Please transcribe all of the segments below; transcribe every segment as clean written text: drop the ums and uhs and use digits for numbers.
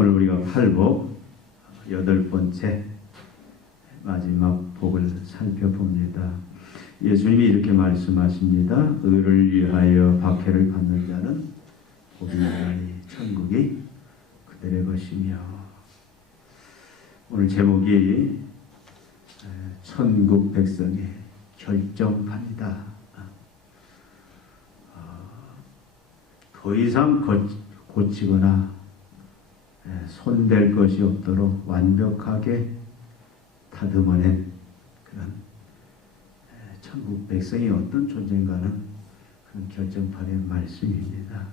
오늘 우리가 팔복 8번째 마지막 복을 살펴봅니다. 예수님이 이렇게 말씀하십니다. 의를 위하여 박해를 받는 자는 복이 있나니 천국이 그들의 것이며. 오늘 제목이 천국 백성의 결정판이다. 더 이상 고치거나 손댈 것이 없도록 완벽하게 다듬어낸 그런 천국 백성이 어떤 존재인가는 그런 결정판의 말씀입니다.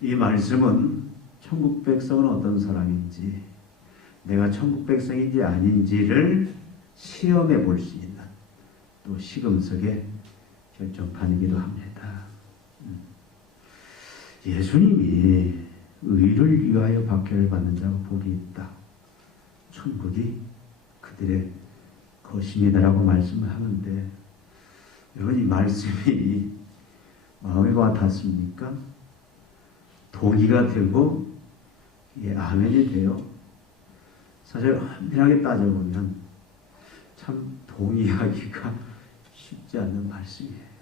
이 말씀은 천국 백성은 어떤 사람인지, 내가 천국 백성인지 아닌지를 시험해 볼 수 있는 또 시금석의 결정판이기도 합니다. 예수님이 의를 위하여 박해를 받는 자가 복이 있다. 천국이 그들의 것입니다라고 말씀을 하는데, 여러분 이 말씀이 마음에 와 닿습니까? 동의가 되고 아멘이 돼요. 사실 엄밀하게 따져보면 참 동의하기가 쉽지 않는 말씀이에요.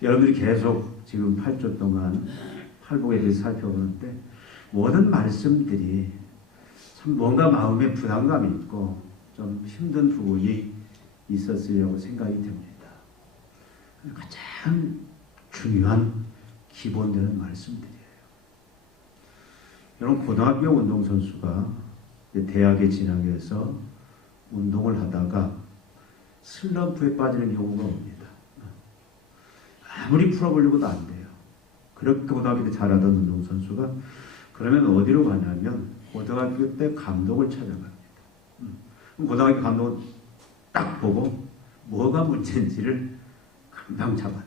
여러분들이 계속 지금 8주 동안 팔복에 대해서 살펴보는데 모든 말씀들이 참 뭔가 마음에 부담감이 있고 좀 힘든 부분이 있었으려고 생각이 됩니다. 가장 중요한 기본되는 말씀들이에요. 여러분 고등학교 운동선수가 대학에 진학해서 운동을 하다가 슬럼프에 빠지는 경우가 옵니다. 아무리 풀어보려고도 안 돼요. 그렇게 고등학교 때 잘하던 운동선수가 그러면 어디로 가냐면 고등학교 때 감독을 찾아갑니다. 고등학교 감독은 딱 보고 뭐가 문제인지를 금방 잡아내요.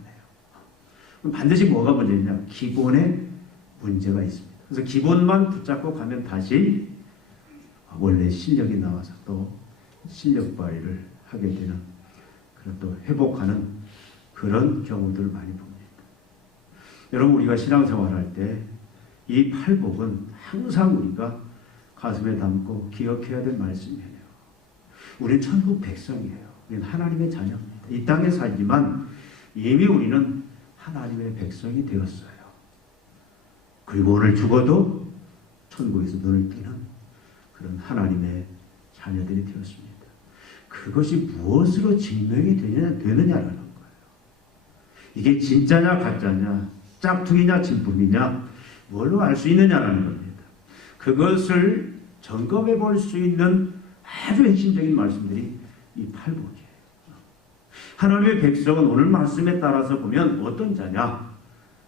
그럼 반드시 뭐가 문제냐? 기본에 문제가 있습니다. 그래서 기본만 붙잡고 가면 다시 원래 실력이 나와서 또 실력 발휘를 하게 되는, 그런 또 회복하는 그런 경우들을 많이 봅니다. 여러분 우리가 신앙생활할 때 이 팔복은 항상 우리가 가슴에 담고 기억해야 될 말씀이에요. 우리는 천국 백성이에요. 우리는 하나님의 자녀입니다. 이 땅에 살지만 이미 우리는 하나님의 백성이 되었어요. 그리고 오늘 죽어도 천국에서 눈을 뜨는 그런 하나님의 자녀들이 되었습니다. 그것이 무엇으로 증명이 되느냐라는 거예요. 이게 진짜냐 가짜냐, 짝퉁이냐 진품이냐, 뭘로 알 수 있느냐라는 겁니다. 그것을 점검해 볼 수 있는 아주 핵심적인 말씀들이 이 팔복이에요. 하나님의 백성은 오늘 말씀에 따라서 보면 어떤 자냐?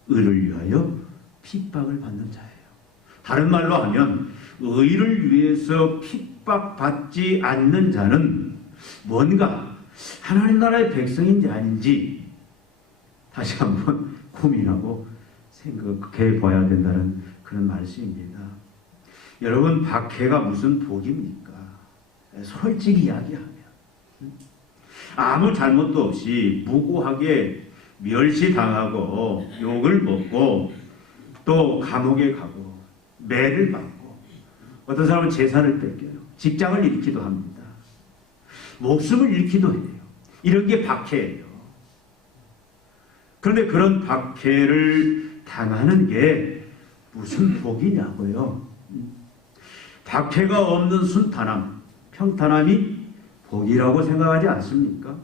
의를 위하여 핍박을 받는 자예요. 다른 말로 하면 의를 위해서 핍박받지 않는 자는 뭔가 하나님 나라의 백성인지 아닌지 다시 한번 고민하고 생각해 봐야 된다는 그런 말씀입니다. 여러분 박해가 무슨 복입니까? 솔직히 이야기하면 아무 잘못도 없이 무고하게 멸시당하고 욕을 먹고 또 감옥에 가고 매를 받고 어떤 사람은 재산을 뺏겨요. 직장을 잃기도 합니다. 목숨을 잃기도 해요. 이런 게 박해예요. 그런데 그런 박해를 당하는 게 무슨 복이냐고요. 박해가 없는 순탄함, 평탄함이 복이라고 생각하지 않습니까?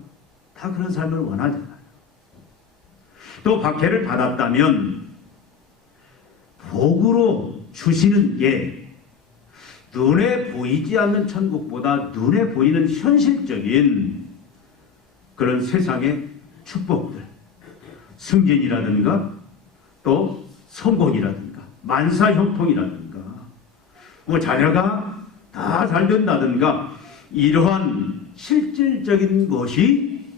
다 그런 삶을 원하잖아요. 또 박해를 받았다면 복으로 주시는 게 눈에 보이지 않는 천국보다 눈에 보이는 현실적인 그런 세상의 축복들, 승진이라든가 또 성공이라든가 만사형통이라든가 뭐 자녀가 다 잘 된다든가 이러한 실질적인 것이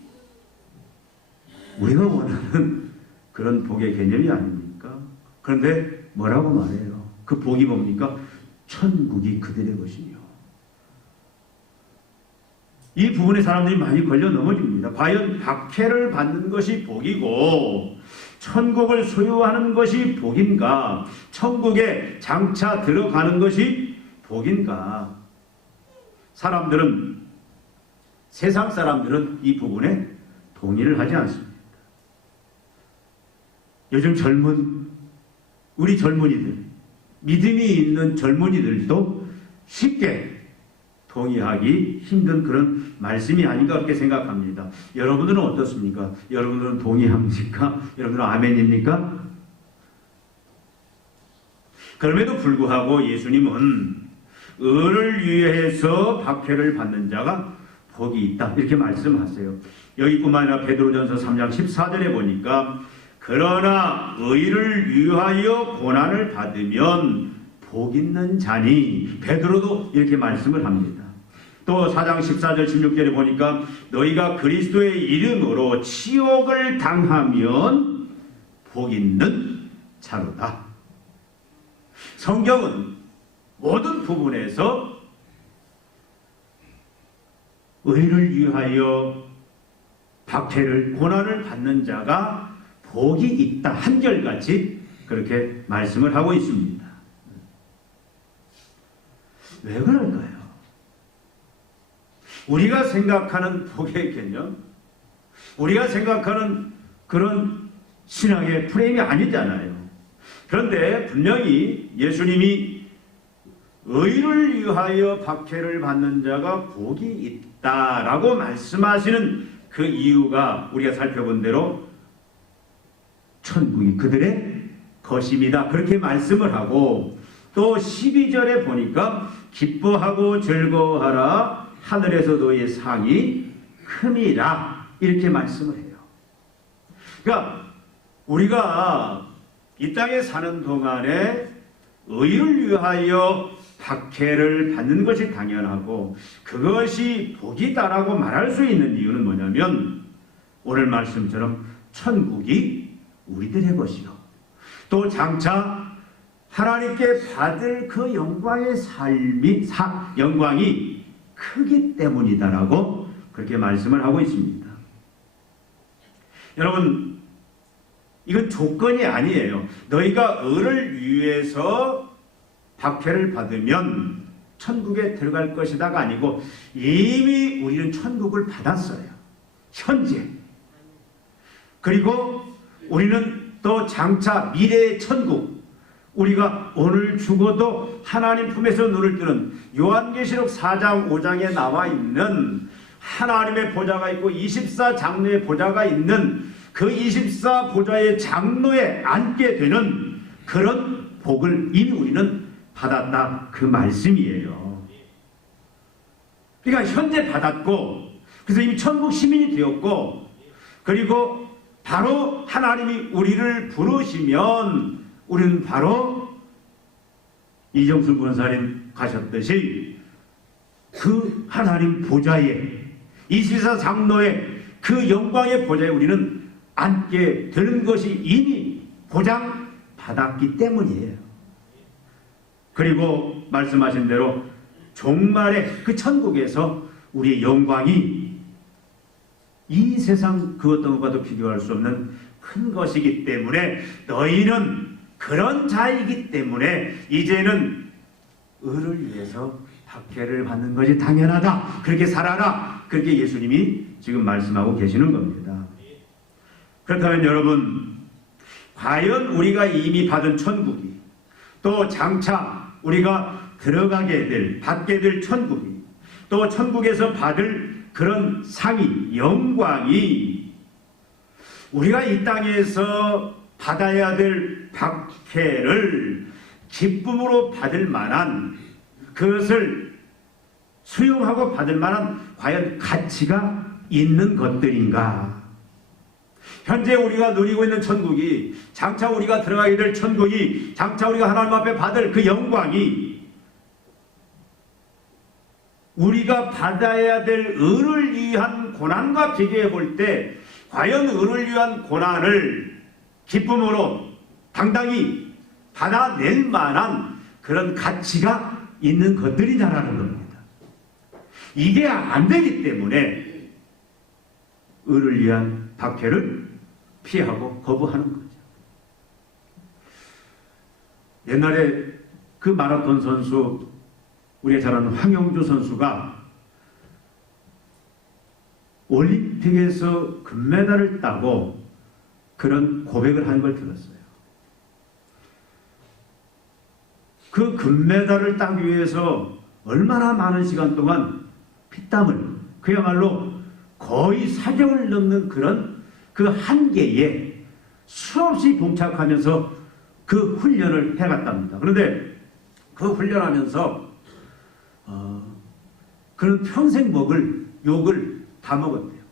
우리가 원하는 그런 복의 개념이 아닙니까? 그런데 뭐라고 말해요? 그 복이 뭡니까? 천국이 그들의 것이며. 이 부분에 사람들이 많이 걸려 넘어집니다. 과연 박해를 받는 것이 복이고 천국을 소유하는 것이 복인가? 천국에 장차 들어가는 것이 복인가? 세상 사람들은 이 부분에 동의를 하지 않습니다. 요즘 우리 젊은이들, 믿음이 있는 젊은이들도 쉽게 동의하기 힘든 그런 말씀이 아닌가 그렇게 생각합니다. 여러분들은 어떻습니까? 여러분들은 동의합니까? 여러분들은 아멘입니까? 그럼에도 불구하고 예수님은 의를 위해서 박해를 받는 자가 복이 있다 이렇게 말씀하세요. 여기뿐만 아니라 베드로전서 3장 14절에 보니까 그러나 의를 위하여 고난을 받으면 복 있는 자니, 베드로도 이렇게 말씀을 합니다. 또 4장 14절 16절에 보니까 너희가 그리스도의 이름으로 치욕을 당하면 복 있는 자로다. 성경은 모든 부분에서 의를 위하여 고난을 받는 자가 복이 있다. 한결같이 그렇게 말씀을 하고 있습니다. 왜 그럴까요? 우리가 생각하는 복의 개념, 우리가 생각하는 그런 신앙의 프레임이 아니잖아요. 그런데 분명히 예수님이 의를 위하여 박해를 받는 자가 복이 있다라고 말씀하시는 그 이유가 우리가 살펴본 대로 천국이 그들의 것입니다. 그렇게 말씀을 하고 또 12절에 보니까 기뻐하고 즐거워하라 하늘에서 너의 상이 큼이라 이렇게 말씀을 해요. 그러니까 우리가 이 땅에 사는 동안에 의를 위하여 박해를 받는 것이 당연하고 그것이 복이다라고 말할 수 있는 이유는 뭐냐면 오늘 말씀처럼 천국이 우리들의 것이요 또 장차 하나님께 받을 그 영광의 영광이 크기 때문이다라고 그렇게 말씀을 하고 있습니다. 여러분, 이건 조건이 아니에요. 너희가 의를 위해서 박해를 받으면 천국에 들어갈 것이다가 아니고 이미 우리는 천국을 받았어요. 현재. 그리고 우리는 또 장차 미래의 천국, 우리가 오늘 죽어도 하나님 품에서 눈을 뜨는 요한계시록 4장 5장에 나와 있는 하나님의 보좌가 있고 24장로의 보좌가 있는 그 24보좌의 장로에 앉게 되는 그런 복을 이미 우리는 받았다 그 말씀이에요. 그러니까 현재 받았고 그래서 이미 천국 시민이 되었고 그리고 바로 하나님이 우리를 부르시면 우리는 바로 이정순 권사님 가셨듯이 그 하나님 보좌에 24장로의 그 영광의 보좌에 우리는 앉게 되는 것이 이미 보장받았기 때문이에요. 그리고 말씀하신 대로 종말의 그 천국에서 우리의 영광이 이 세상 그 어떤 것과도 비교할 수 없는 큰 것이기 때문에 너희는 그런 자이기 때문에 이제는 의를 위해서 박해를 받는 것이 당연하다. 그렇게 살아라. 그렇게 예수님이 지금 말씀하고 계시는 겁니다. 그렇다면 여러분, 과연 우리가 이미 받은 천국이 또 장차 우리가 받게 될 천국이 또 천국에서 받을 그런 상이 영광이 우리가 이 땅에서 받아야 될 박해를 기쁨으로 받을 만한 그것을 수용하고 받을 만한 과연 가치가 있는 것들인가? 현재 우리가 누리고 있는 천국이 장차 우리가 들어가게 될 천국이 장차 우리가 하나님 앞에 받을 그 영광이 우리가 받아야 될 의를 위한 고난과 비교해 볼 때 과연 의를 위한 고난을 기쁨으로 당당히 받아낼 만한 그런 가치가 있는 것들이다라는 겁니다. 이게 안 되기 때문에 의를 위한 박해를 피하고 거부하는 거죠. 옛날에 그 마라톤 선수, 우리가 잘 아는 황영주 선수가 올림픽에서 금메달을 따고 그런 고백을 한 걸 들었어요. 그 금메달을 따기 위해서 얼마나 많은 시간 동안 피땀을, 그야말로 거의 사경을 넘는 그런 그 한계에 수없이 봉착하면서 그 훈련을 해갔답니다. 그런데 그 훈련하면서 그런 평생 먹을 욕을 다 먹었대요.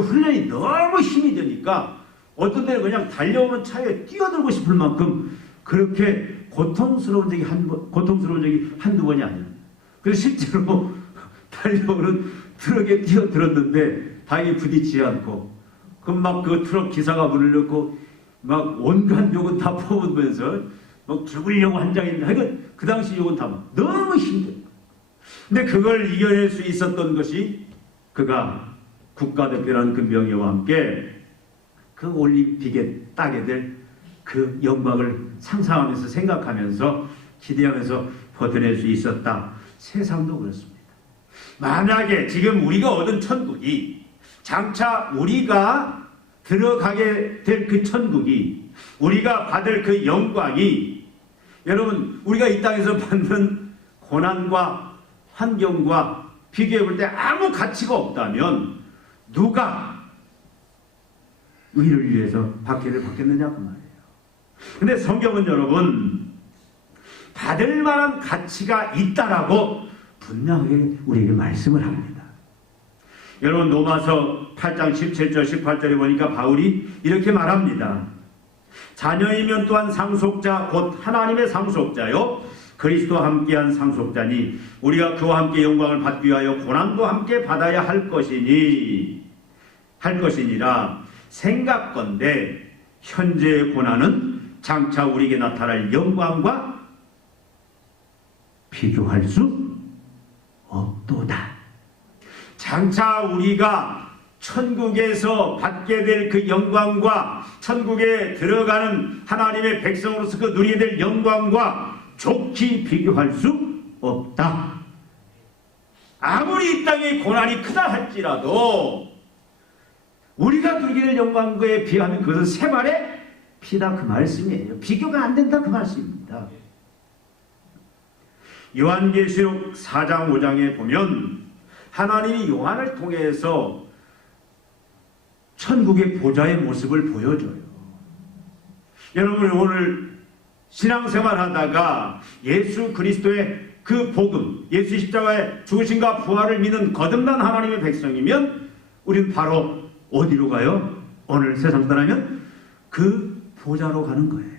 훈련이 너무 힘이 드니까 어떤 때는 그냥 달려오는 차에 뛰어들고 싶을 만큼 그렇게 고통스러운 적이 한두 번이 아니에요. 그래서 실제로 달려오는 트럭에 뛰어들었는데 다행히 부딪히지 않고, 막 그 트럭 기사가 문을 열고 막 온갖 욕은 다 퍼오면서 막 죽으려고 한장인데, 하여튼 그 당시 욕은 다 너무 힘들어요. 근데 그걸 이겨낼 수 있었던 것이 그가 국가대표라는 그 명예와 함께 그 올림픽에 따게 될 그 영광을 상상하면서 생각하면서 기대하면서 버텨낼 수 있었다. 세상도 그렇습니다. 만약에 지금 우리가 얻은 천국이, 장차 우리가 들어가게 될 그 천국이, 우리가 받을 그 영광이, 여러분 우리가 이 땅에서 받는 고난과 환경과 비교해 볼 때 아무 가치가 없다면 누가 의를 위해서 박해를 받겠느냐 그 말이에요. 근데 성경은 여러분 받을 만한 가치가 있다라고 분명하게 우리에게 말씀을 합니다. 여러분 로마서 8장 17절 18절에 보니까 바울이 이렇게 말합니다. 자녀이면 또한 상속자 곧 하나님의 상속자요 그리스도와 함께한 상속자니 우리가 그와 함께 영광을 받기 위하여 고난도 함께 받아야 할 것이니라. 생각건대 현재의 고난은 장차 우리에게 나타날 영광과 비교할 수 없도다. 장차 우리가 천국에서 받게 될 그 영광과 천국에 들어가는 하나님의 백성으로서 그 누리게 될 영광과 좋게 비교할 수 없다. 아무리 이 땅에 고난이 크다 할지라도 우리가 누리게 될 영광에 비하면 그것은 세발의 피다 그 말씀이에요. 비교가 안 된다 그 말씀입니다. 요한계시록 4장 5장에 보면 하나님이 요한을 통해서 천국의 보좌의 모습을 보여줘요. 여러분 오늘 신앙생활 하다가 예수 그리스도의 그 복음, 예수 십자가의 죽으심과 부활을 믿는 거듭난 하나님의 백성이면 우리는 바로 어디로 가요? 오늘 세상 떠나면 그 보좌로 가는 거예요.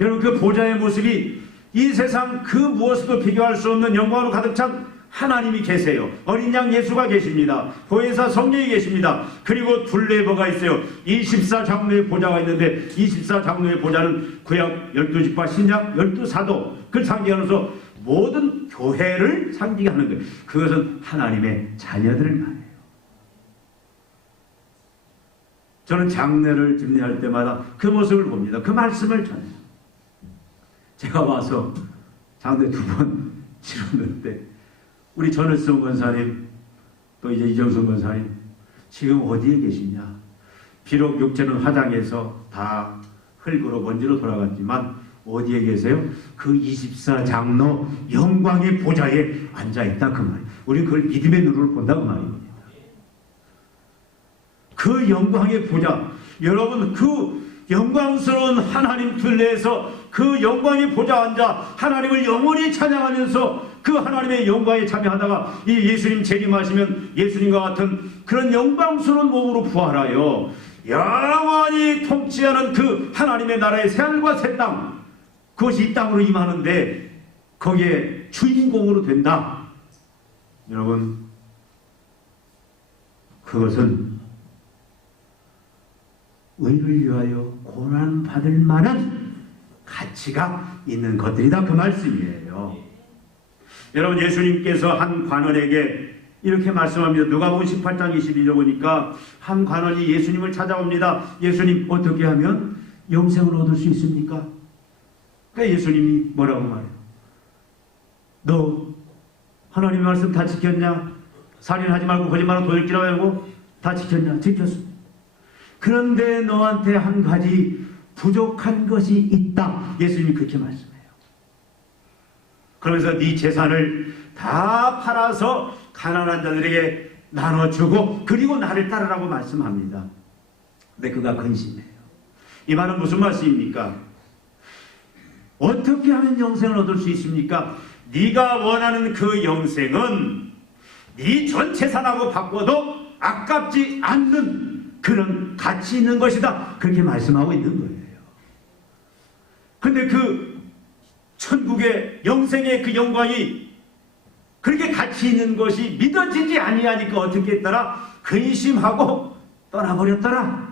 여러분 그 보좌의 모습이 이 세상 그 무엇에도 비교할 수 없는 영광으로 가득 찬 하나님이 계세요. 어린 양 예수가 계십니다. 보혜사 성령이 계십니다. 그리고 둘레버가 있어요. 24장로의 보좌가 있는데 24장로의 보좌는 구약 12지파 신약 12사도 그 상징하면서 모든 교회를 상징하는 거예요. 그것은 하나님의 자녀들을 말해요. 저는 장례를 집례할 때마다 그 모습을 봅니다. 그 말씀을 전해요. 제가 와서 장례 2번 치렀는데 우리 전일성 권사님 또 이제 이정선 권사님 지금 어디에 계시냐? 비록 육체는 화장해서 다 흙으로 먼지로 돌아갔지만 어디에 계세요? 그 24장로 영광의 보좌에 앉아있다 그 말이에요. 우리는 그걸 믿음의 눈으로 본다 그 말입니다. 그 영광의 보좌, 여러분 그 영광스러운 하나님 둘레에서 그 영광의 보좌 앉아 하나님을 영원히 찬양하면서 그 하나님의 영광에 참여하다가 이 예수님 재림하시면 예수님과 같은 그런 영광스러운 몸으로 부활하여 영원히 통치하는 그 하나님의 나라의 새하늘과 새 땅, 그것이 이 땅으로 임하는데 거기에 주인공으로 된다. 여러분 그것은 의를 위하여 고난받을 만한 가치가 있는 것들이다 그 말씀이에요. 여러분 예수님께서 한 관원에게 이렇게 말씀합니다. 누가복음 18장 22절 보니까 한 관원이 예수님을 찾아옵니다. 예수님 어떻게 하면 영생을 얻을 수 있습니까? 그러니까 예수님이 뭐라고 말해요? 너 하나님의 말씀 다 지켰냐? 살인하지 말고 거짓말하고 도둑질하지 말고 다 지켰냐? 지켰어. 그런데 너한테 한 가지 부족한 것이 있다. 예수님이 그렇게 말씀해요. 그러면서 네 재산을 다 팔아서 가난한 자들에게 나눠주고 그리고 나를 따르라고 말씀합니다. 근데 그가 근심해요. 이 말은 무슨 말씀입니까? 어떻게 하면 영생을 얻을 수 있습니까? 네가 원하는 그 영생은 네 전 재산하고 바꿔도 아깝지 않는 그런 가치 있는 것이다. 그렇게 말씀하고 있는 거예요. 근데 그 천국의 영생의 그 영광이 그렇게 가치 있는 것이 믿어지지 아니하니까 어떻게 했더라? 근심하고 떠나버렸더라.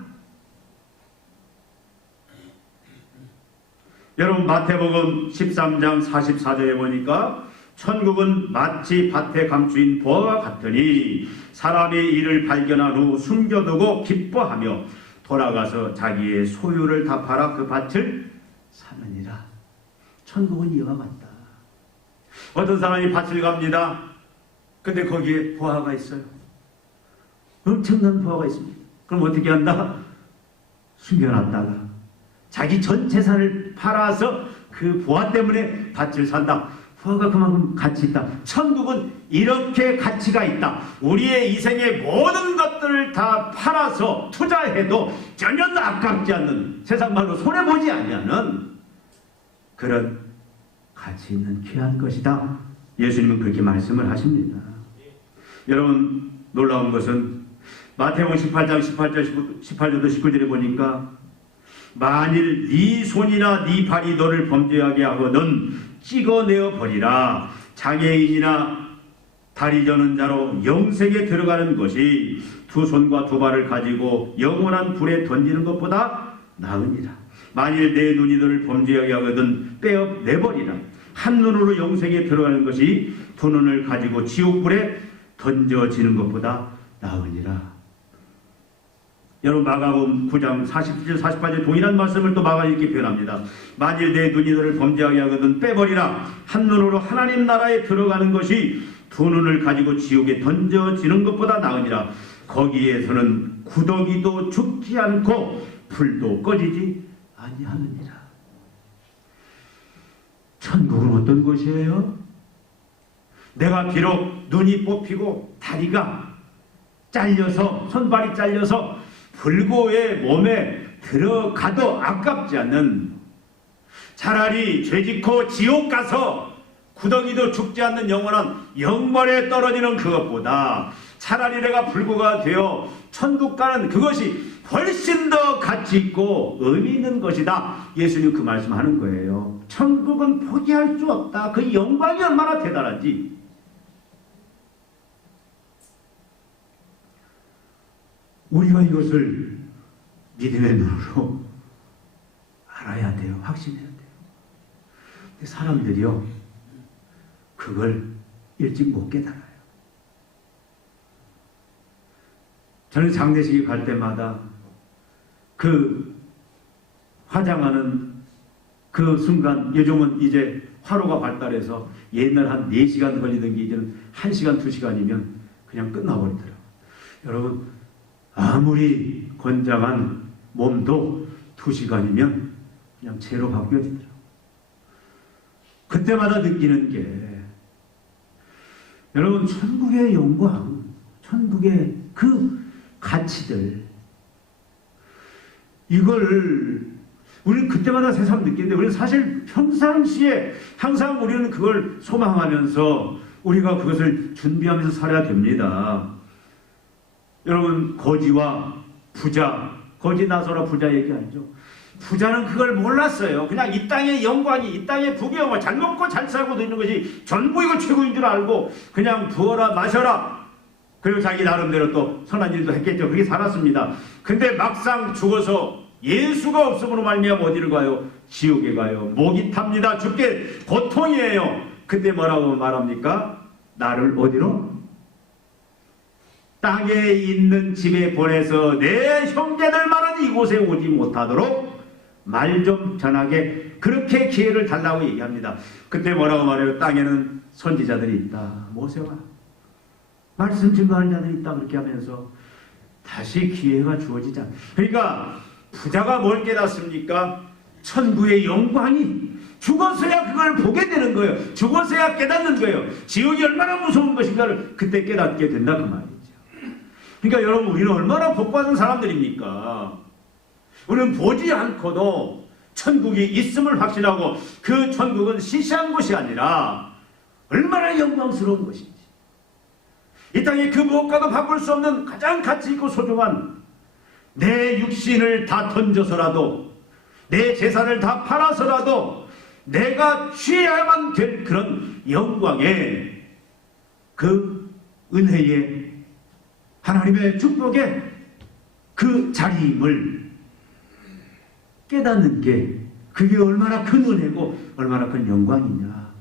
여러분 마태복음 13장 44절에 보니까 천국은 마치 밭에 감추인 보화와 같으니 사람의 일을 발견한 후 숨겨두고 기뻐하며 돌아가서 자기의 소유를 다 팔아 그 밭을 사느니라. 천국은 이와 같다. 어떤 사람이 밭을 갑니다. 근데 거기에 보화가 있어요. 엄청난 보화가 있습니다. 그럼 어떻게 한다? 숨겨놨다가 자기 전 재산을 팔아서 그 보화 때문에 밭을 산다. 보화가 그만큼 가치 있다. 천국은 이렇게 가치가 있다. 우리의 이생의 모든 것들을 다 팔아서 투자해도 전혀 아깝지 않는, 세상 말로 손해보지 않는 그런 가치 있는 귀한 것이다. 예수님은 그렇게 말씀을 하십니다. 여러분 놀라운 것은 마태복음 18장 18절도 19절에 보니까 만일 네 손이나 네 발이 너를 범죄하게 하거든 찍어내어 버리라. 장애인이나 다리 저는 자로 영생에 들어가는 것이 두 손과 두 발을 가지고 영원한 불에 던지는 것보다 나으니라. 만일 내 눈이 너를 범죄하게 하거든 빼어내버리라. 한 눈으로 영생에 들어가는 것이 두 눈을 가지고 지옥불에 던져지는 것보다 나으니라. 여러분 마가복음 9장 47절 48절 동일한 말씀을 또 마가 이렇게 표현합니다. 만일 내 눈이 너를 범죄하게 하거든 빼버리라. 한 눈으로 하나님 나라에 들어가는 것이 두 눈을 가지고 지옥에 던져지는 것보다 나으니라. 거기에서는 구더기도 죽지 않고 불도 꺼지지 아니하느니라. 천국은 어떤 곳이에요? 내가 비록 눈이 뽑히고 다리가 잘려서 손발이 잘려서 불고의 몸에 들어가도 아깝지 않는, 차라리 죄짓고 지옥 가서 구덩이도 죽지 않는 영원한 영벌에 떨어지는 그것보다 차라리 내가 불구가 되어 천국 가는 그것이 훨씬 더 가치 있고 의미 있는 것이다. 예수님 그 말씀하는 거예요. 천국은 포기할 수 없다. 그 영광이 얼마나 대단한지. 우리가 이것을 믿음의 눈으로 알아야 돼요. 확신해야 돼요. 근데 사람들이요, 그걸 일찍 못 깨달아요. 저는 장례식에 갈 때마다 그 화장하는 그 순간, 요즘은 이제 화로가 발달해서 옛날 한 4시간 걸리던 게 이제는 1시간, 2시간이면 그냥 끝나버리더라고요. 여러분, 아무리 건장한 몸도 2시간이면 그냥 재로 바뀌어지더라고요. 그때마다 느끼는 게, 여러분 천국의 영광, 천국의 그 가치들, 이걸 우리는 그때마다 새삼 느끼는데, 우리는 사실 평상시에 항상 우리는 그걸 소망하면서 우리가 그것을 준비하면서 살아야 됩니다. 여러분 거지와 부자, 거지 나서라 부자 얘기하죠. 부자는 그걸 몰랐어요. 그냥 이 땅의 영광이, 이 땅의 부귀영화, 잘 먹고 잘 살고 있는 것이 전부 이거 최고인 줄 알고 그냥 부어라 마셔라, 그리고 자기 나름대로 또 선한 일도 했겠죠. 그렇게 살았습니다. 근데 막상 죽어서 예수가 없음으로 말미암아 어디를 가요? 지옥에 가요. 목이 탑니다. 죽게 고통이에요. 근데 뭐라고 말합니까? 나를 어디로? 땅에 있는 집에 보내서 내 형제들만은 이곳에 오지 못하도록 말 좀 전하게 그렇게 기회를 달라고 얘기합니다. 그때 뭐라고 말해요? 땅에는 선지자들이 있다. 모세가 말씀 증거하는 자들이 있다. 그렇게 하면서 다시 기회가 주어지자. 그러니까 부자가 뭘 깨닫습니까? 천국의 영광이 죽어서야 그걸 보게 되는 거예요. 죽어서야 깨닫는 거예요. 지옥이 얼마나 무서운 것인가를 그때 깨닫게 된다 그 말이죠. 그러니까 여러분, 우리는 얼마나 복받은 사람들입니까? 우리는 보지 않고도 천국이 있음을 확신하고 그 천국은 시시한 것이 아니라 얼마나 영광스러운 것인지, 이 땅에 그 무엇과도 바꿀 수 없는 가장 가치 있고 소중한 내 육신을 다 던져서라도, 내 재산을 다 팔아서라도 내가 취해야만 될 그런 영광의 그 은혜의 하나님의 축복의 그 자리임을 깨닫는 게 그게 얼마나 큰 은혜고 얼마나 큰 영광이냐.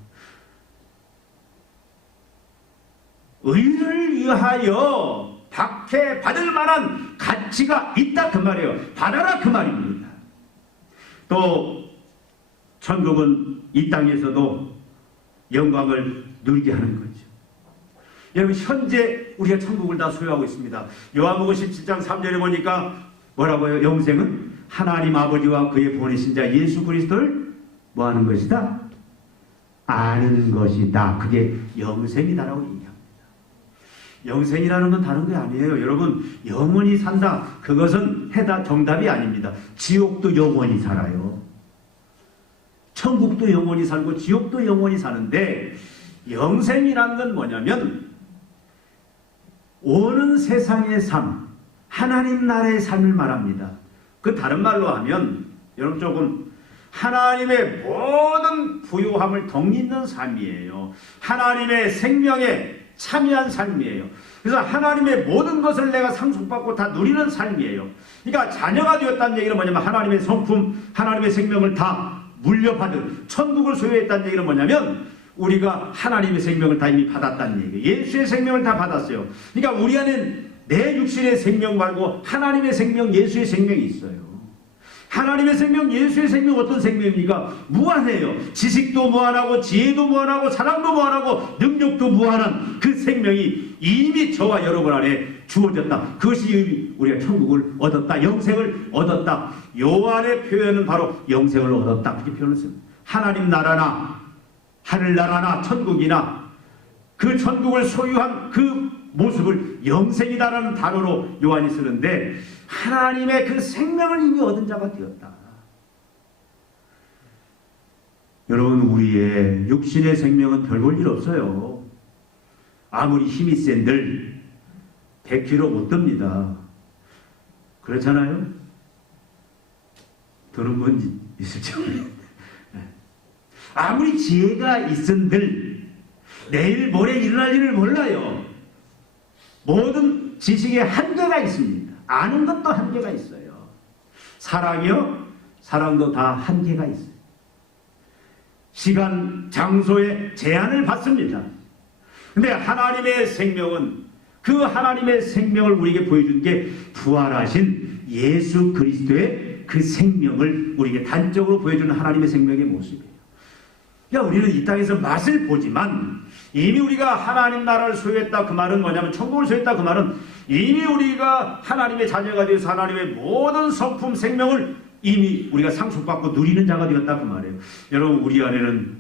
의를 위하여 받을 만한 가치가 있다 그 말이에요. 받아라 그 말입니다. 또 천국은 이 땅에서도 영광을 누리게 하는 거죠. 여러분, 현재 우리가 천국을 다 소유하고 있습니다. 요한복음 17장 3절에 보니까 뭐라고요? 영생은 하나님 아버지와 그의 보내신 자 예수 그리스도를 뭐 하는 것이다? 아는 것이다. 그게 영생이다라고 얘기합니다. 영생이라는 건 다른 게 아니에요. 여러분, 영원히 산다. 그것은 정답이 아닙니다. 지옥도 영원히 살아요. 천국도 영원히 살고 지옥도 영원히 사는데, 영생이란 건 뭐냐면 오는 세상의 삶, 하나님 나라의 삶을 말합니다. 그 다른 말로 하면 여러분, 조금 하나님의 모든 부요함을 덧입는 삶이에요. 하나님의 생명에 참여한 삶이에요. 그래서 하나님의 모든 것을 내가 상속받고 다 누리는 삶이에요. 그러니까 자녀가 되었다는 얘기는 뭐냐면 하나님의 성품, 하나님의 생명을 다 물려받은 천국을 소유했다는 얘기는 뭐냐면 우리가 하나님의 생명을 다 이미 받았다는 얘기예요. 예수의 생명을 다 받았어요. 그러니까 우리 안엔 내 육신의 생명 말고 하나님의 생명, 예수의 생명이 있어요. 하나님의 생명, 예수의 생명 어떤 생명입니까? 무한해요. 지식도 무한하고 지혜도 무한하고 사랑도 무한하고 능력도 무한한 그 생명이 이미 저와 여러분 안에 주어졌다. 그것이 우리가 천국을 얻었다. 영생을 얻었다. 요한의 표현은 바로 영생을 얻었다. 그렇게 표현을 씁니다. 하나님 나라나 하늘나라나 천국이나 그 천국을 소유한 그 모습을 영생이다라는 단어로 요한이 쓰는데, 하나님의 그 생명을 이미 얻은 자가 되었다. 여러분, 우리의 육신의 생명은 별 볼 일 없어요. 아무리 힘이 센들 100kg 못 듭니다. 그렇잖아요? 드는 건 있을지 모르겠네. 아무리 지혜가 있은들 내일 모레 일어날 일을 몰라요. 모든 지식에 한계가 있습니다. 아는 것도 한계가 있어요. 사랑이요? 사랑도 다 한계가 있어요. 시간, 장소에 제한을 받습니다. 근데 하나님의 생명은, 그 하나님의 생명을 우리에게 보여준 게 부활하신 예수 그리스도의 그 생명을 우리에게 단적으로 보여주는 하나님의 생명의 모습이에요. 그러니까 우리는 이 땅에서 맛을 보지만 이미 우리가 하나님 나라를 소유했다 그 말은 뭐냐면, 천국을 소유했다 그 말은 이미 우리가 하나님의 자녀가 되어서 하나님의 모든 성품 생명을 이미 우리가 상속받고 누리는 자가 되었다 그 말이에요. 여러분, 우리 안에는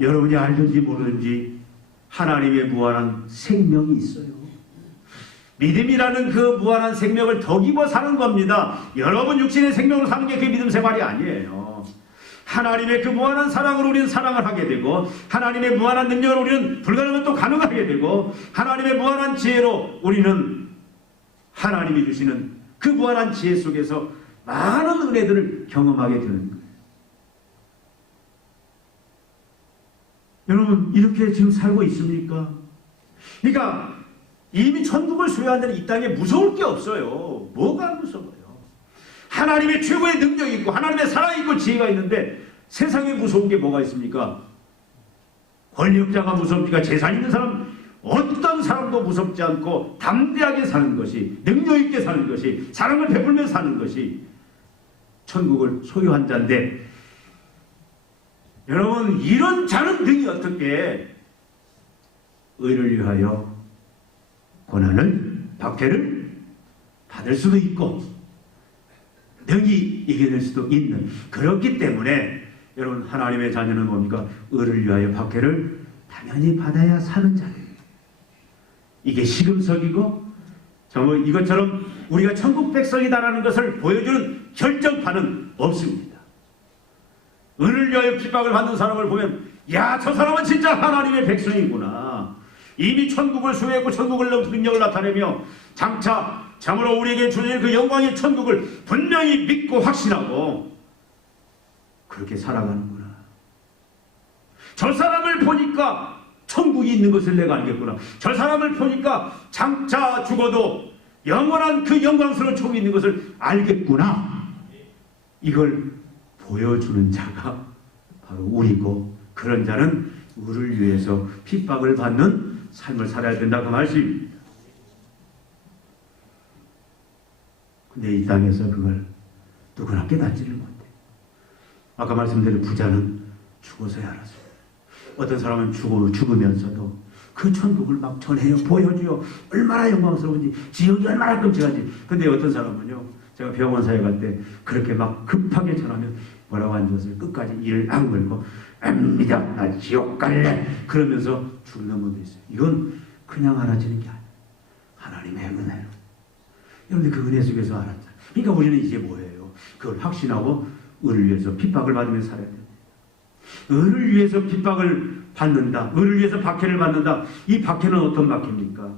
여러분이 알든지 모르든지 하나님의 무한한 생명이 있어요. 믿음이라는 그 무한한 생명을 덧입어 사는 겁니다. 여러분 육신의 생명을 사는 게 그게 믿음 생활이 아니에요. 하나님의 그 무한한 사랑으로 우리는 사랑을 하게 되고, 하나님의 무한한 능력으로 우리는 불가능한 것도 가능하게 되고, 하나님의 무한한 지혜로 우리는 하나님이 주시는 그 무한한 지혜 속에서 많은 은혜들을 경험하게 되는 거예요. 여러분, 이렇게 지금 살고 있습니까? 그러니까 이미 천국을 소유한 데는 이 땅에 무서울 게 없어요. 뭐가 무서워요? 하나님의 최고의 능력이 있고 하나님의 사랑이 있고 지혜가 있는데 세상에 무서운 게 뭐가 있습니까? 권력자가 무섭니까? 재산 있는 사람, 어떤 사람도 무섭지 않고 담대하게 사는 것이, 능력 있게 사는 것이, 사랑을 베풀며 사는 것이 천국을 소유한 자인데, 여러분, 이런 자는 등이 어떻게 의를 위하여 고난을, 박해를 받을 수도 있고 능히 이겨낼 수도 있는, 그렇기 때문에 여러분, 하나님의 자녀는 뭡니까? 의를 위하여 박해를 당연히 받아야 사는 자예요. 이게 시금석이고, 정말 이것처럼 우리가 천국 백성이다라는 것을 보여주는 결정판은 없습니다. 의를 위하여 핍박을 받는 사람을 보면, 야, 저 사람은 진짜 하나님의 백성이구나. 이미 천국을 소유했고 천국을 능력을 나타내며 장차 참으로 우리에게 주는 그 영광의 천국을 분명히 믿고 확신하고 그렇게 살아가는구나. 저 사람을 보니까 천국이 있는 것을 내가 알겠구나. 저 사람을 보니까 장차 죽어도 영원한 그 영광스러운 천국이 있는 것을 알겠구나. 이걸 보여주는 자가 바로 우리고, 그런 자는 우리를 위해서 핍박을 받는 삶을 살아야 된다, 그 말씀입니다. 근데 이 땅에서 그걸 누구나 깨닫지를 못해. 아까 말씀드린 부자는 죽어서야 알았어요. 어떤 사람은 죽으면서도 그 천국을 막 전해요, 보여줘요. 얼마나 영광스러운지, 지옥이 얼마나 끔찍한지. 근데 어떤 사람은요, 제가 병원사에 갈 때 그렇게 막 급하게 전하면 뭐라고 한 것을 끝까지 이를 악물고, 믿어, 나 지옥 갈래, 그러면서 죽는 분도 있어요. 이건 그냥 알아지는 게 아니에요. 하나님의 은혜로. 여러분들 그 은혜 속에서 알았잖아요. 그러니까 우리는 이제 뭐예요? 그걸 확신하고 의를 위해서 핍박을 받으면서 살아야 됩니다. 의를 위해서 핍박을 받는다, 의를 위해서 박해를 받는다. 이 박해는 어떤 박해입니까?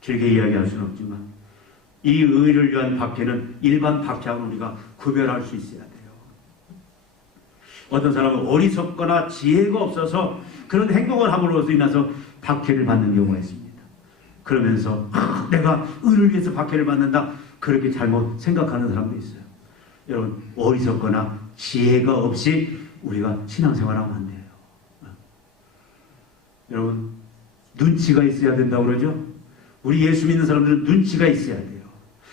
길게 이야기할 수는 없지만 이 의를 위한 박해는 일반 박해하고 우리가 구별할 수 있어야 돼요. 어떤 사람은 어리석거나 지혜가 없어서 그런 행동을 함으로써 인해서 박해를 받는 경우가 있습니다. 그러면서 내가 의를 위해서 박해를 받는다, 그렇게 잘못 생각하는 사람도 있어요. 여러분, 어리석거나 지혜가 없이 우리가 신앙생활하면 안 돼요. 여러분, 눈치가 있어야 된다고 그러죠? 우리 예수 믿는 사람들은 눈치가 있어야 돼요.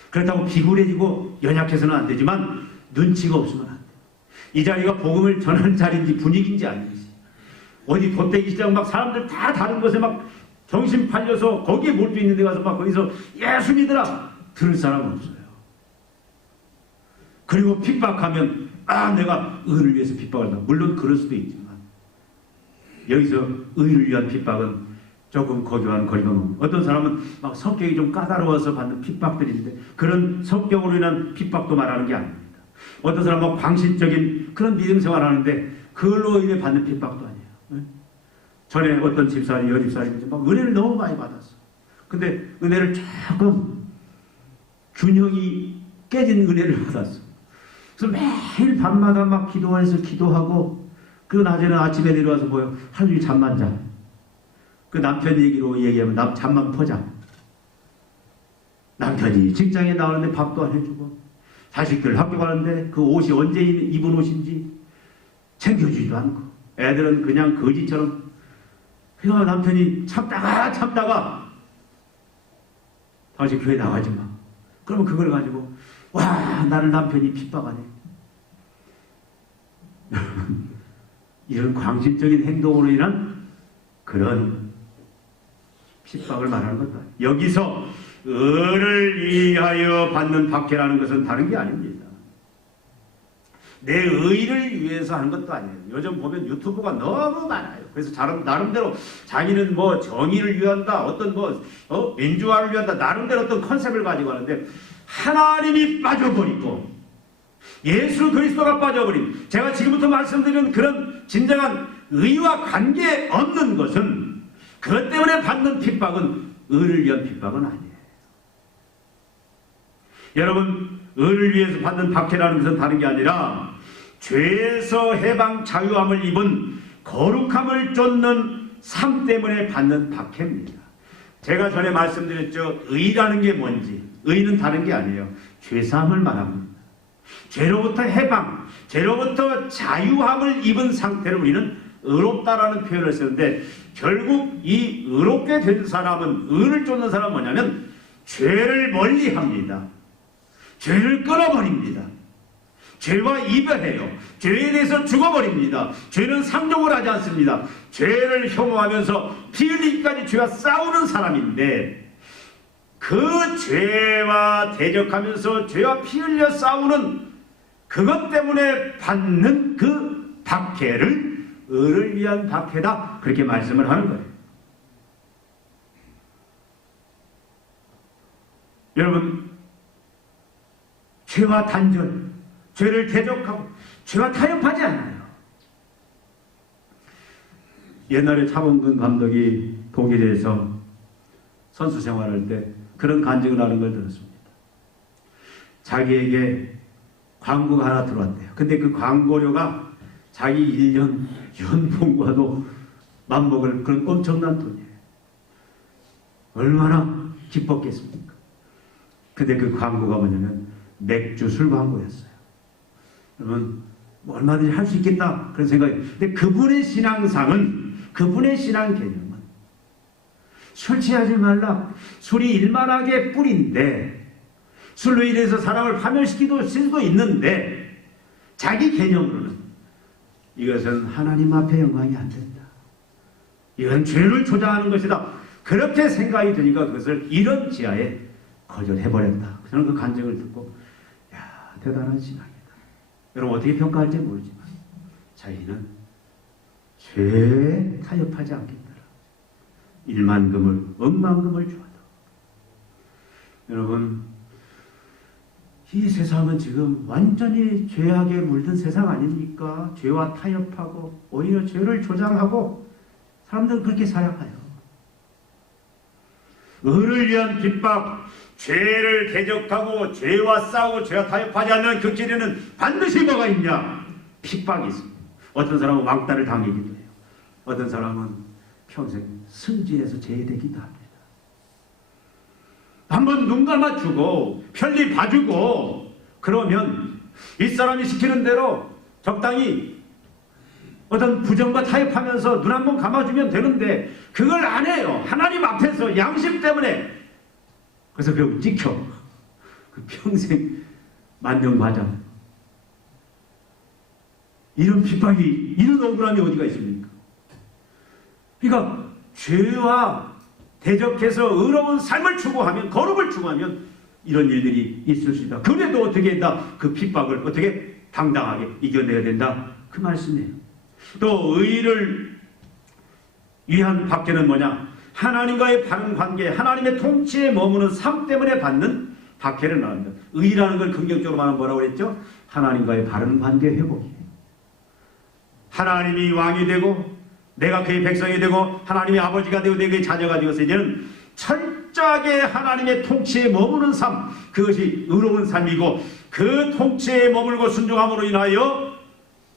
그렇다고 비굴해지고 연약해서는 안 되지만 눈치가 없으면 안 돼요. 이 자리가 복음을 전하는 자리인지 분위기인지 아닌지, 어디 돗대기 시장 막 사람들 다 다른 곳에 막 정신 팔려서 거기에 몰두 있는 데 가서 막 거기서 예수 믿으라 들을 사람은 없어요. 그리고 핍박하면 내가 의를 위해서 핍박을 한다. 물론 그럴 수도 있지만 여기서 의를 위한 핍박은 조금 거기와는 거리가 먼, 어떤 사람은 막 성격이 좀 까다로워서 받는 핍박들인데 그런 성격으로 인한 핍박도 말하는 게 아닙니다. 어떤 사람은 막 광신적인 그런 믿음 생활하는데 그걸로 인해 받는 핍박도 아니에요. 전에 어떤 집사님, 여집사님이 막 은혜를 너무 많이 받았어. 근데 은혜를 조금 균형이 깨진 은혜를 받았어. 그래서 매일 밤마다 막 기도원에서 기도하고, 그 낮에는 아침에 내려와서 뭐요? 하루 종일 잠만 자. 그 남편 얘기로 얘기하면 잠만 퍼자. 남편이 직장에 나오는데 밥도 안 해주고, 자식들 학교 가는데 그 옷이 언제 입은 옷인지 챙겨주지도 않고, 애들은 그냥 거지처럼. 그러니까 남편이 참다가 다시 교회 나가지 마. 그러면 그걸 가지고 와, 나를 남편이 핍박하네. 이런 광신적인 행동으로 인한 그런 핍박을 말하는 것다. 여기서 의를 위하여 받는 박해라는 것은 다른 게 아닙니다. 내 의를 위해서 하는 것도 아니에요. 요즘 보면 유튜브가 너무 많아요. 그래서 나름대로 자기는 뭐 정의를 위한다, 어떤 민주화를 위한다, 나름대로 어떤 컨셉을 가지고 하는데, 하나님이 빠져버리고 예수 그리스도가 빠져버린, 제가 지금부터 말씀드리는 그런 진정한 의와 관계 없는 것은, 그것 때문에 받는 핍박은 의를 위한 핍박은 아니에요. 여러분, 의를 위해서 받는 박해라는 것은 다른 게 아니라 죄에서 해방 자유함을 입은 거룩함을 쫓는 삶 때문에 받는 박해입니다. 제가 전에 말씀드렸죠. 의라는 게 뭔지. 의는 다른 게 아니에요. 죄사함을 말합니다. 죄로부터 해방, 죄로부터 자유함을 입은 상태를 우리는 의롭다라는 표현을 쓰는데, 결국 이 의롭게 된 사람은, 의를 쫓는 사람은 뭐냐면 죄를 멀리합니다. 죄를 끊어버립니다. 죄와 이별해요. 죄에 대해서 죽어버립니다. 죄는 상종을 하지 않습니다. 죄를 혐오하면서 피 흘리기까지 죄와 싸우는 사람인데, 그 죄와 대적하면서 죄와 피 흘려 싸우는 그것 때문에 받는 그 박해를 의를 위한 박해다, 그렇게 말씀을 하는 거예요. 여러분, 죄와 단절, 죄를 대적하고 죄와 타협하지 않아요. 옛날에 차범근 감독이 독일에서 선수 생활할 때 그런 간증을 하는 걸 들었습니다. 자기에게 광고가 하나 들어왔대요. 근데 그 광고료가 자기 1년 연봉과도 맞먹을 그런 엄청난 돈이에요. 얼마나 기뻤겠습니까? 근데 그 광고가 뭐냐면 맥주 술 광고였어요. 그러면 뭐 얼마든지 할 수 있겠다 그런 생각이. 근데 그분의 신앙상은, 그분의 신앙 개념은 술 취하지 말라. 술이 일만하게 뿌리인데 술로 인해서 사람을 파멸시킬 수도 있는데, 자기 개념으로는 이것은 하나님 앞에 영광이 안 된다. 이건 죄를 조장하는 것이다. 그렇게 생각이 드니까 그것을 이런 지하에 거절해버렸다. 저는 그 간증을 듣고, 야, 대단한 신앙이다. 여러분 어떻게 평가할지 모르지만 자기는 죄에 타협하지 않겠다. 일만금을, 억만금을 주어도. 여러분, 이 세상은 지금 완전히 죄악에 물든 세상 아닙니까? 죄와 타협하고 오히려 죄를 조장하고 사람들은 그렇게 살아가요. 의를 위한 핍박, 죄를 대적하고 죄와 싸우고 죄와 타협하지 않는 그 길에는 반드시 뭐가 있냐? 핍박이 있습니다. 어떤 사람은 왕따를 당하기도 해요. 어떤 사람은 평생 승진해서 제외되기도 합니다. 한번 눈 감아주고 편리 봐주고 그러면 이 사람이 시키는 대로 적당히 어떤 부정과 타협하면서 눈 한번 감아주면 되는데 그걸 안 해요. 하나님 앞에서 양심 때문에. 그래서 결국 찍혀. 그 평생 만명과장. 이런 핍박이, 이런 억울함이 어디가 있습니까? 그러니까 죄와 대적해서 의로운 삶을 추구하면, 거룩을 추구하면 이런 일들이 있을 수 있다. 그래도 어떻게 한다? 그 핍박을 어떻게 당당하게 이겨내야 된다. 그 말씀이에요. 또 의를 위한 박해는 뭐냐? 하나님과의 바른 관계, 하나님의 통치에 머무는 삶 때문에 받는 박해를 말합니다. 의라는 걸 긍정적으로 말하면 뭐라고 그랬죠? 하나님과의 바른 관계 회복이에요. 하나님이 왕이 되고 내가 그의 백성이 되고 하나님의 아버지가 되고 내가 그의 자녀가 되어서 이제는 철저하게 하나님의 통치에 머무는 삶, 그것이 의로운 삶이고 그 통치에 머물고 순종함으로 인하여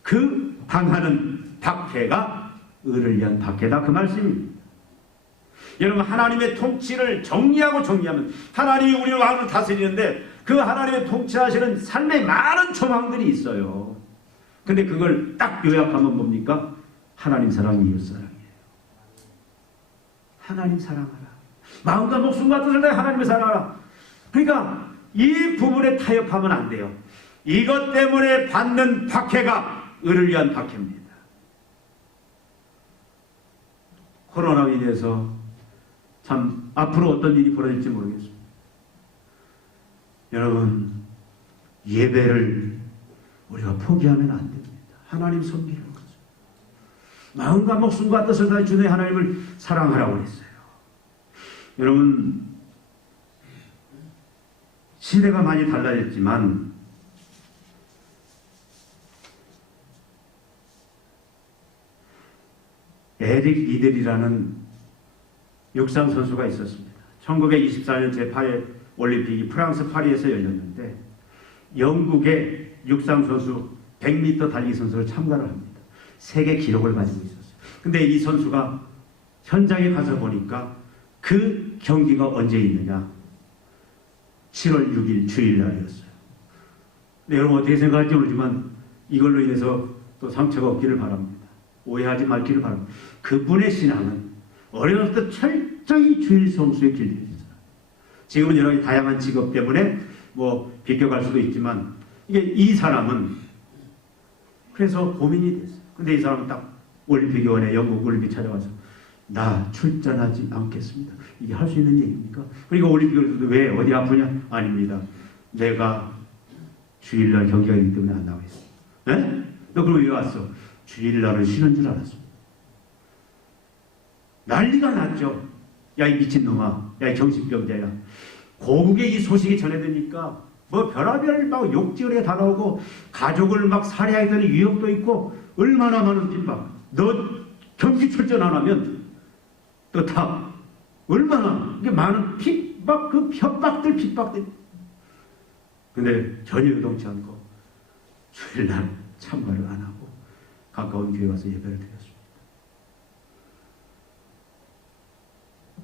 그 당하는 박해가 의를 위한 박해다, 그 말씀입니다. 여러분, 하나님의 통치를 정리하면 하나님이 우리를 왕으로 다스리는데 그 하나님의 통치하시는 삶에 많은 조망들이 있어요. 근데 그걸 딱 요약하면 뭡니까? 하나님 사랑, 이웃 사랑이에요. 하나님 사랑하라. 마음과 목숨과 뜻을 다해 하나님을 사랑하라. 그러니까 이 부분에 타협하면 안 돼요. 이것 때문에 받는 박해가 의를 위한 박해입니다. 코로나로 인해서 참 앞으로 어떤 일이 벌어질지 모르겠습니다. 여러분, 예배를 우리가 포기하면 안 됩니다. 하나님 섬기는 거죠. 마음과 목숨과 뜻을 다해 주의 하나님을 사랑하라고 했어요. 여러분, 시대가 많이 달라졌지만 에릭 리들이라는 육상 선수가 있었습니다. 1924년 제8회 올림픽이 프랑스 파리에서 열렸는데 영국의 육상 선수 100m 달리기 선수를 참가를 합니다. 세계 기록을 가지고 있었어요. 근데 이 선수가 현장에 가서 보니까 그 경기가 언제 있느냐? 7월 6일 주일날이었어요. 근데 여러분 어떻게 생각할지 모르지만 이걸로 인해서 또 상처가 없기를 바랍니다. 오해하지 말기를 바랍니다. 그분의 신앙은 어렸을 때 철저히 주일 성수에 길들였어요. 지금은 여러 가지 다양한 직업 때문에 뭐 비껴갈 수도 있지만 이게 이 사람은 그래서 고민이 됐어요. 근데 이 사람은 딱 올림픽위원회 영국 올림픽 찾아와서 나 출전하지 않겠습니다. 이게 할 수 있는 얘기입니까? 그러니까 올림픽에서도 왜 어디 아프냐? 아닙니다. 내가 주일날 경기가 있기 때문에 안 나가겠어. 에? 너 그럼 왜 왔어? 주일날은 쉬는 줄 알았어. 난리가 났죠. 야, 이 미친놈아. 야, 이 정신병자야. 고국에 이 소식이 전해지니까 뭐 별의별 막 욕지어리가 다 나오고 가족을 막 살해하겠다는 위협도 있고 얼마나 많은 핍박. 너 경기 출전 안 하면 또 다 얼마나 이게 많은 핍박, 그 핍박들. 근데 전혀 의동치 않고 주일날 참가를 안 하고 가까운 교회 와서 예배를 드렸습니다.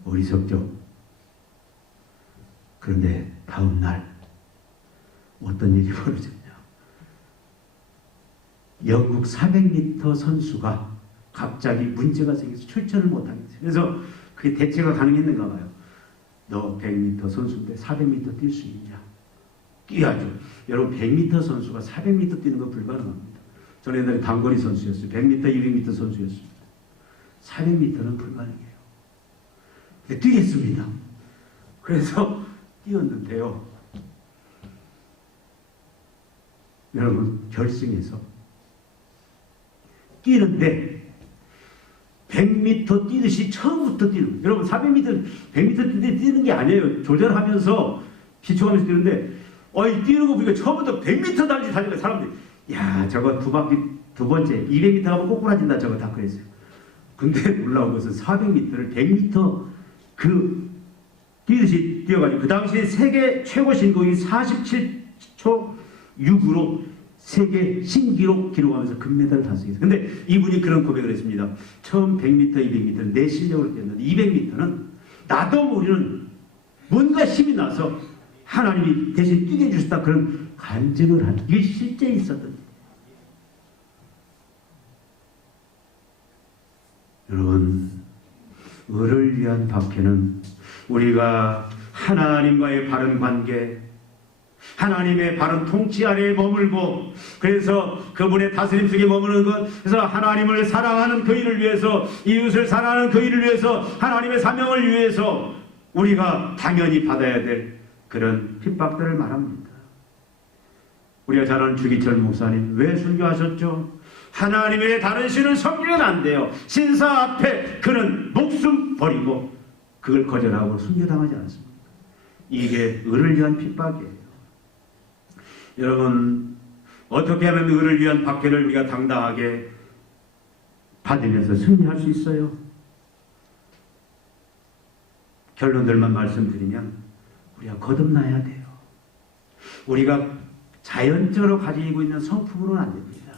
어리석죠. 그런데 다음 날 어떤 일이 벌어졌냐. 영국 400m 선수가 갑자기 문제가 생겨서 출전을 못하게 됐어요. 그래서 그게 대체가 가능했는가 봐요. 너 100m 선수인데 400m 뛸 수 있냐? 뛰어야죠. 여러분 100m 선수가 400m 뛰는 건 불가능합니다. 저는 옛날에 단거리 선수였어요. 100m, 200m 선수였습니다. 400m는 불가능해요. 근데 뛰겠습니다. 그래서 뛰었는데요. 여러분 결승에서 뛰는데 100m 뛰듯이 처음부터 뛰는, 여러분 400m, 100m 뛰는 게 아니에요. 조절하면서 피쳐가면서 뛰는데 뛰는 거 보니까 처음부터 100m 달리니까 사람들이 야 저거 두 바퀴 두 번째 200m 가면 꼬꾸라진다 저거 다 그랬어요. 근데 놀라운 것은 400m를 100m 그 뛰듯이 뛰어가지고 그 당시에 세계 최고 신고인 47초 6으로 세계 신기록 기록하면서 금메달을 달성했어요. 근데 이분이 그런 고백을 했습니다. 처음 100m, 200m는 내 실력으로 뛰었는데 200m는 나도 모르는 뭔가 힘이 나서 하나님이 대신 뛰게 해주셨다 그런 간증을 한 이게 실제 있었던 일이에요. 여러분 을을 위한 박해는 우리가 하나님과의 바른 관계, 하나님의 바른 통치 아래에 머물고 그래서 그분의 다스림 속에 머무는 것, 그래서 하나님을 사랑하는 그 일을 위해서, 이웃을 사랑하는 그 일을 위해서, 하나님의 사명을 위해서 우리가 당연히 받아야 될 그런 핍박들을 말합니다. 우리가 잘 아는 주기철 목사님 왜 순교하셨죠? 하나님의 다른 신을 섬기면 안 돼요. 신사 앞에 그는 목숨 버리고 그걸 거절하고 순교당하지 않습니까? 이게 을을 위한 핍박이에요. 여러분 어떻게 하면 을을 위한 박해를 우리가 당당하게 받으면서 승리할 수 있어요? 결론들만 말씀드리면 우리가 거듭나야 돼요. 우리가 자연적으로 가지고 있는 성품으로는 안 됩니다.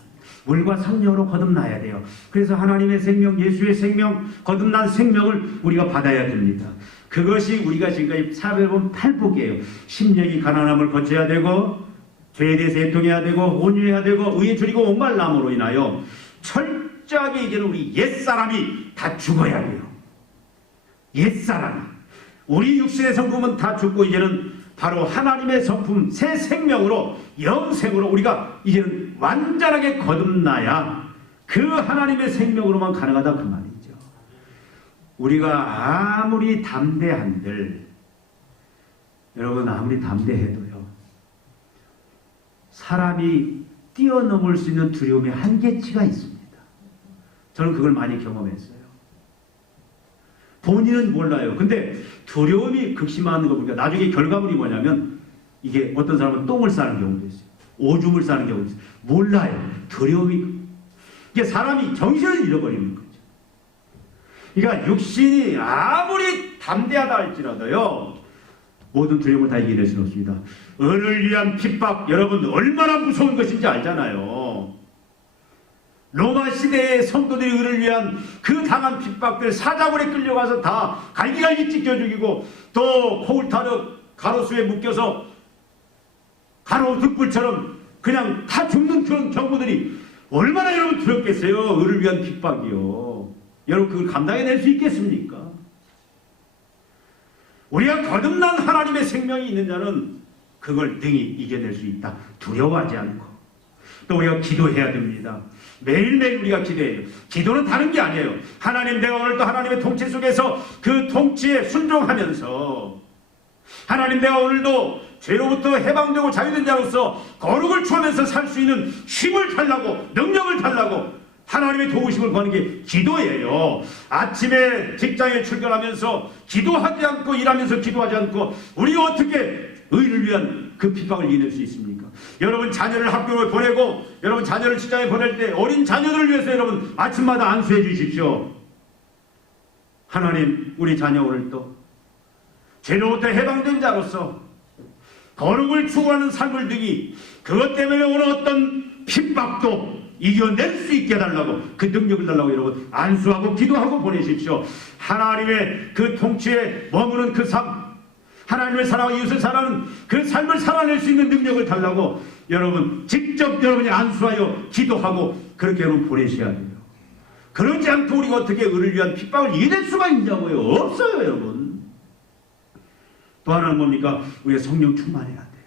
물과 성령으로 거듭나야 돼요. 그래서 하나님의 생명, 예수의 생명, 거듭난 생명을 우리가 받아야 됩니다. 그것이 우리가 지금까지 살아본 팔복이에요. 심령이 가난함을 거쳐야 되고 죄에 대해서 애통해야 되고 온유해야 되고 의에 줄이고 목말람으로 인하여 철저하게 이제는 우리 옛사람이 다 죽어야 돼요. 옛사람이. 우리 육신의 성품은 다 죽고 이제는 바로 하나님의 성품 새 생명으로 영생으로 우리가 이제는 완전하게 거듭나야 그 하나님의 생명으로만 가능하다 그 말이죠. 우리가 아무리 담대한들 여러분 아무리 담대해도요 사람이 뛰어넘을 수 있는 두려움의 한계치가 있습니다. 저는 그걸 많이 경험했어요. 본인은 몰라요. 근데 두려움이 극심한 거 보니까 나중에 결과물이 뭐냐면 이게 어떤 사람은 똥을 싸는 경우도 있어요. 오줌을 싸는 경우도 있어요. 몰라요. 두려움이 이게 사람이 정신을 잃어버리는 거죠. 그러니까 육신이 아무리 담대하다 할지라도요 모든 두려움을 다 이겨낼 수는 없습니다. 을을 위한 핍박 여러분 얼마나 무서운 것인지 알잖아요. 로마 시대의 성도들이 을을 위한 그 당한 핍박들 사자굴에 끌려가서 다 갈기갈기 찢겨 죽이고 또 코울타르 가로수에 묶여서 가로 등불처럼 그냥 다 죽는 그런 경우들이 얼마나 여러분 두렵겠어요. 을을 위한 핍박이요. 여러분 그걸 감당해낼 수 있겠습니까? 우리가 거듭난 하나님의 생명이 있는 자는 그걸 능히 이겨낼 수 있다. 두려워하지 않고. 또 우리가 기도해야 됩니다. 매일매일 우리가 기도해요. 기도는 다른 게 아니에요. 하나님, 내가 오늘 또 하나님의 통치 속에서 그 통치에 순종하면서 하나님, 내가 오늘도 죄로부터 해방되고 자유된 자로서 거룩을 추하면서 살 수 있는 힘을 달라고, 능력을 달라고 하나님의 도우심을 구하는 게 기도예요. 아침에 직장에 출근하면서 기도하지 않고, 일하면서 기도하지 않고 우리가 어떻게 의를 위한 그 핍박을 이겨낼 수 있습니까? 여러분 자녀를 학교에 보내고 여러분 자녀를 직장에 보낼 때 어린 자녀들을 위해서 여러분 아침마다 안수해 주십시오. 하나님, 우리 자녀 오늘도 죄로부터 해방된 자로서 거룩을 추구하는 삶을 등이 그것 때문에 오는 어떤 핍박도 이겨낼 수 있게 해달라고, 그 능력을 달라고 여러분 안수하고 기도하고 보내십시오. 하나님의 그 통치에 머무는 그 삶, 하나님을 사랑하고 이웃을 사랑하는 그 삶을 살아낼 수 있는 능력을 달라고 여러분 직접 여러분이 안수하여 기도하고 그렇게 여러분 보내셔야 돼요. 그러지 않고 우리가 어떻게 의를 위한 핍박을 이겨낼 수가 있냐고요? 없어요, 여러분. 또 하나는 뭡니까? 우리가 성령 충만해야 돼요.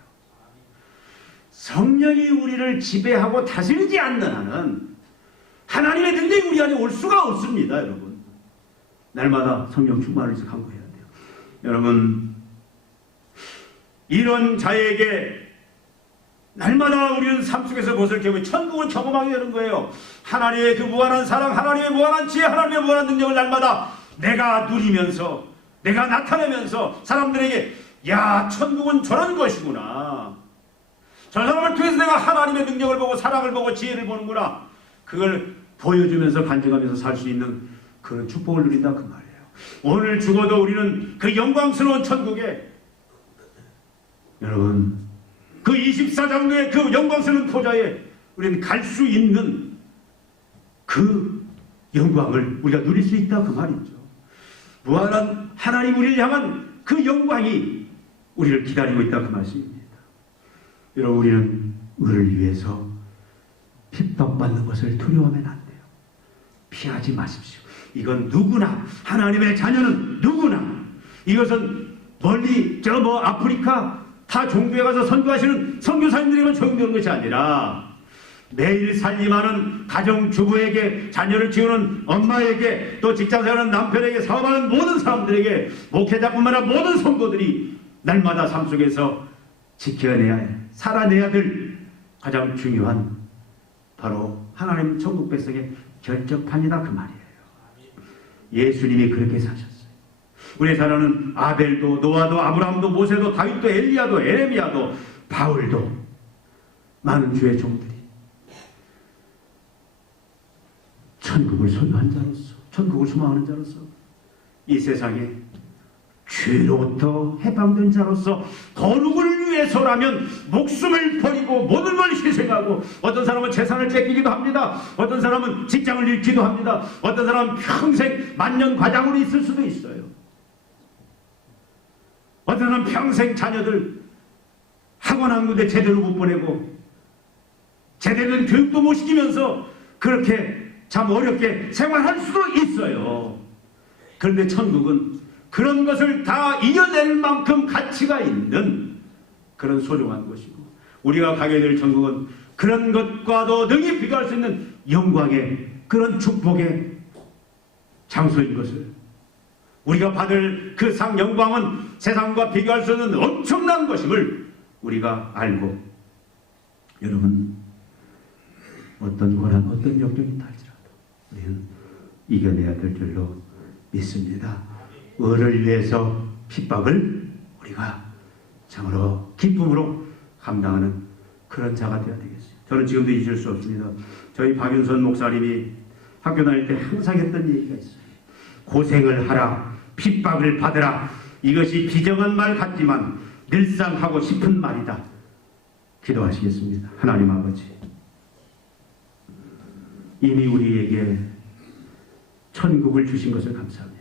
성령이 우리를 지배하고 다스리지 않는 한은 하나님의 능력이 우리 안에 올 수가 없습니다, 여러분. 날마다 성령 충만을 강구해야 돼요. 여러분, 이런 자에게 날마다 우리는 삶 속에서 무엇을 경험해? 천국을 경험하게 되는 거예요. 하나님의 그 무한한 사랑, 하나님의 무한한 지혜, 하나님의 무한한 능력을 날마다 내가 누리면서, 내가 나타내면서 사람들에게, 야, 천국은 저런 것이구나, 저 사람을 통해서 내가 하나님의 능력을 보고 사랑을 보고 지혜를 보는구나, 그걸 보여주면서 간증하면서 살 수 있는 그런 축복을 누린다, 그 말이에요. 오늘 죽어도 우리는 그 영광스러운 천국에, 여러분, 그 24장로의 그 영광스러운 보좌에 우리는 갈 수 있는 그 영광을 우리가 누릴 수 있다, 그 말이죠. 무한한 하나님 우리를 향한 그 영광이 우리를 기다리고 있다, 그 말씀입니다. 여러분, 우리는 의를 위해서 핍박받는 것을 두려워하면 안 돼요. 피하지 마십시오. 이건 누구나, 하나님의 자녀는 누구나, 이것은 멀리 저 아프리카 타 종교에 가서 선교하시는 선교사님들에게만 적용되는 것이 아니라 매일 살림하는 가정주부에게, 자녀를 키우는 엄마에게, 또 직장생활하는 남편에게, 사업하는 모든 사람들에게, 목회자뿐만 아니라 모든 성도들이 날마다 삶 속에서 지켜내야 해, 살아내야 될 가장 중요한 바로 하나님 천국 백성의 결정판이다, 그 말이에요. 예수님이 그렇게 사셨어요. 우리 사랑하는 아벨도, 노아도, 아브라함도, 모세도, 다윗도, 엘리야도, 에레미야도, 바울도, 많은 주의 종들이 천국을 소유한 자로서, 천국을 소망하는 자로서, 이 세상에 죄로부터 해방된 자로서 거룩을 위해서라면 목숨을 버리고 모든 걸 희생하고, 어떤 사람은 재산을 뺏기기도 합니다. 어떤 사람은 직장을 잃기도 합니다. 어떤 사람은 평생 만년 과장으로 있을 수도 있어요. 어떤 사람은 평생 자녀들 학원 한 군데 제대로 못 보내고 제대로 된 교육도 못 시키면서 그렇게 참 어렵게 생활할 수도 있어요. 그런데 천국은 그런 것을 다 이겨낼 만큼 가치가 있는 그런 소중한 곳이고, 우리가 가게 될 천국은 그런 것과도 능히 비교할 수 있는 영광의 그런 축복의 장소인 것을, 우리가 받을 그 상 영광은 세상과 비교할 수 없는 엄청난 것임을 우리가 알고, 여러분, 어떤 고난, 어떤 역경이 있다 할지라도 우리는 이겨내야 될 줄로 믿습니다. 의를 위해서 핍박을 우리가 참으로 기쁨으로 감당하는 그런 자가 되어야 되겠어요. 저는 지금도 잊을 수 없습니다. 저희 박윤선 목사님이 학교 다닐 때 항상 했던 얘기가 있어요. 고생을 하라, 핍박을 받으라. 이것이 비정한 말 같지만 늘상 하고 싶은 말이다. 기도하시겠습니다. 하나님 아버지, 이미 우리에게 천국을 주신 것을 감사합니다.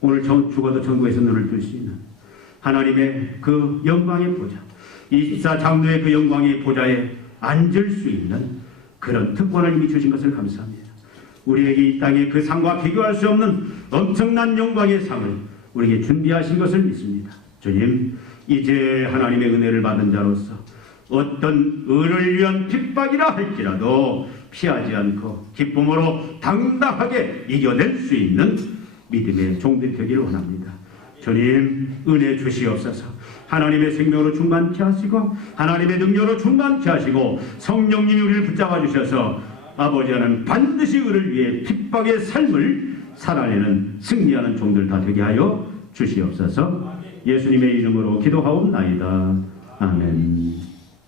오늘 죽어도 천국에서 눈을 뜰 수 있는 하나님의 그 영광의 보좌, 24장로의 그 영광의 보좌에 앉을 수 있는 그런 특권을 이미 주신 것을 감사합니다. 우리에게 이 땅에 그 상과 비교할 수 없는 엄청난 영광의 상을 우리에게 준비하신 것을 믿습니다. 주님, 이제 하나님의 은혜를 받은 자로서 어떤 의를 위한 핍박이라 할지라도 피하지 않고 기쁨으로 당당하게 이겨낼 수 있는 믿음의 종들이 되기를 원합니다. 주님 은혜 주시옵소서. 하나님의 생명으로 충만케 하시고 하나님의 능력으로 충만케 하시고 성령님이 우리를 붙잡아 주셔서 아버지 하나님 반드시 의를 위해 핍박의 삶을 살아내는 승리하는 종들 다 되게 하여 주시옵소서. 예수님의 이름으로 기도하옵나이다. 아멘.